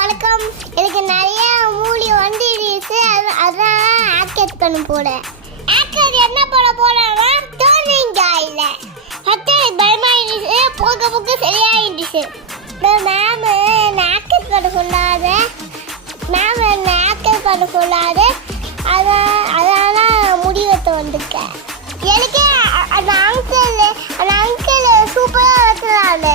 வணக்கம். எனக்கு நிறைய மூலி வந்துடுச்சு. அதான் ஆக்கெட் பண்ண போறேன். ஆக்கெட் என்ன பண்ண போறேன்னா டர்னிங் ஆயில ஃபர்ஸ்ட் பயமாயிடுச்சு. போக போக சரியாயிடுச்சு. மேம் ஆக்கெட் பண்ண சொல்லாத அதான் முடிவெடுத்து வந்திருக்கேன். எனக்கு அந்த அங்கிள் சூப்பராக வச்சுருந்தாங்க.